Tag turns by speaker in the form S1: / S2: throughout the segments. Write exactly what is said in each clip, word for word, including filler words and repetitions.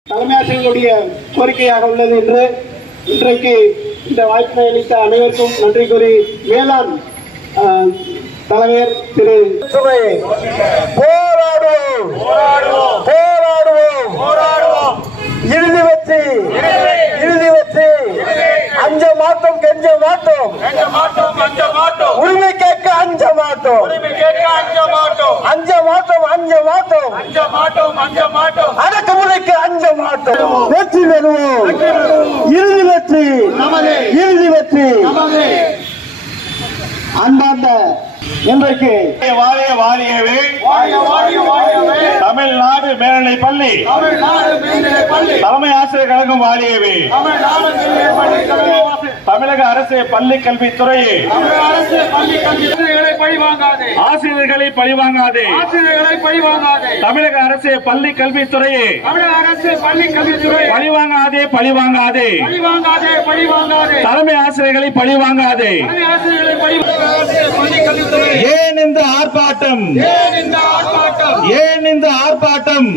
S1: தலைமை ஆசிரியர்களுடைய கோரிக்கையாக உள்ளது என்று இன்றைக்கு இந்த வாய்ப்பை அளித்த அனைவருக்கும் நன்றி கூறி வேளாண் தலைவர் திரு
S2: போராடுவோம் போராடுவோம் போராடுவோம் இறுதி வெற்றி இறுதி வெற்றி அஞ்ச மாட்டோம் கெஞ்ச மாட்டோம் உரிமை கேட்க அஞ்ச மாட்டோம் அஞ்ச மாட்டோம் அஞ்ச மாட்டோம் அஞ்ச மாட்டோம் அடக்குமுறைக்கு அஞ்ச மாட்டோம் வெற்றி பெறுவோம் இறுதி வெற்றி இறுதி வெற்றி அன்பார்ந்த இன்றைக்கு
S3: வாழிய வாழியவே தமிழ்நாடு மேல்நிலை பள்ளி தலைமை ஆசிரியர் கழகம் வாழியவே தமிழக அரசு பள்ளி கல்வித்துறையே ஆசிரியர்களை பழிவாங்காதே தமிழக அரசு பள்ளி கல்வித்துறையே பழிவாங்காதே பழிவாங்காதே தலைமை ஆசிரியர்களை பழிவாங்காதே. ஏன் இந்த ஆர்ப்பாட்டம் ஏன் இந்த ஆர்ப்பாட்டம்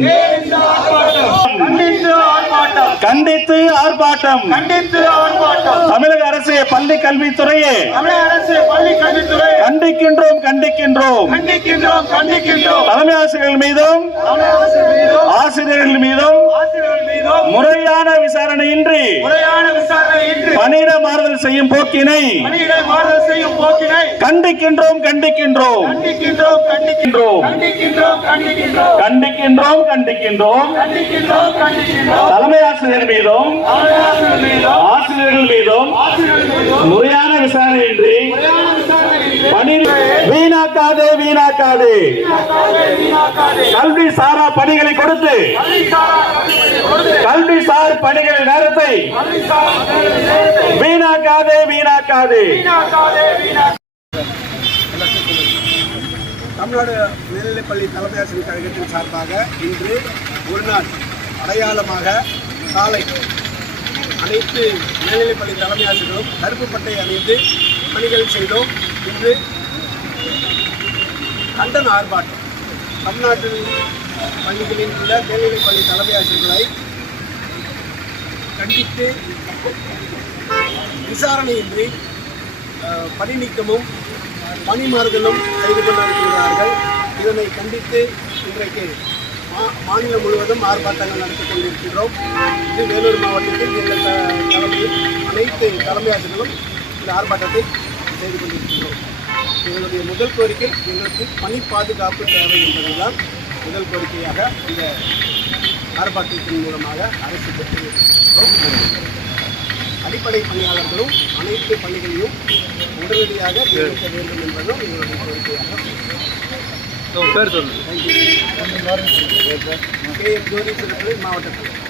S3: கண்டித்து ஆர்ப்பாட்டம் தமிழக அரசு பள்ளி கல்வித்துறையே கண்டிக்கின்றோம் கண்டிக்கின்றோம் தலைமை ஆசிரியர்கள் மீதும் ஆசிரியர்கள் மீதும் முறையான விசாரணையின்றி பணியிட மாறுதல் செய்யும் போக்கினை கண்டிக்கின்றோம் கண்டிக்கின்றோம் கண்டிக்கின்றோம் கண்டிக்கின்றோம் கண்டிக்கின்றோம் தலைமை ஆசிரியர் மீதும் ஆசிரியர்கள் மீதும் முறையான விசாரணையின்றி பணி வீணாக்காதே வீணாக்காதே கல்வி சாரா பணிகளை கொடுத்து கல்வி சார் பணிகளின் நேரத்தை வீணாக்காதே வீணாக்காதே.
S1: தமிழ்நாடு மேல்நிலைப்பள்ளி தலைமை ஆசிரியர் கழகத்தின் சார்பாக இன்று ஒரு நாள் அடையாளமாக காலை அனைத்து மேல்நிலைப்பள்ளி தலைமை ஆசிரியர்களும் கருப்பு பட்டை அணிந்து பணிகள் செய்தோம். இன்று கண்டன ஆர்ப்பாட்டம் தமிழ்நாட்டில் பள்ளிகளில் உள்ள மேல்நிலைப்பள்ளி தலைமை ஆசிரியர்களை கண்டித்து விசாரணையின்றி பணி நீக்கமும் பணி மாறுதலும் செய்து கொண்டிருக்கிறார்கள். இதனை கண்டித்து இன்றைக்கு மாநிலம் முழுவதும் ஆர்ப்பாட்டங்கள் நடத்தி கொண்டிருக்கிறோம். இது வேலூர் மாவட்டத்தில் எங்கள் தலைமையில் அனைத்து தலைமை ஆசிரியர்களும் இந்த ஆர்ப்பாட்டத்தை செய்து கொண்டிருக்கிறோம். எங்களுடைய முதல் கோரிக்கை எங்களுக்கு பணி பாதுகாப்பு தேவை என்பதுதான் முதல் கோரிக்கையாக இந்த ஆர்ப்பாட்டத்தின் மூலமாக அரசு பெற்றிருக்கிறோம். அடிப்படை பணியாளர்களும் அனைத்து பள்ளிகளையும் உடனடியாக நியமிக்க வேண்டும் என்பதும் எங்களுடைய கோரிக்கையாக கே எம் ஜோதி மாவட்டத்தில்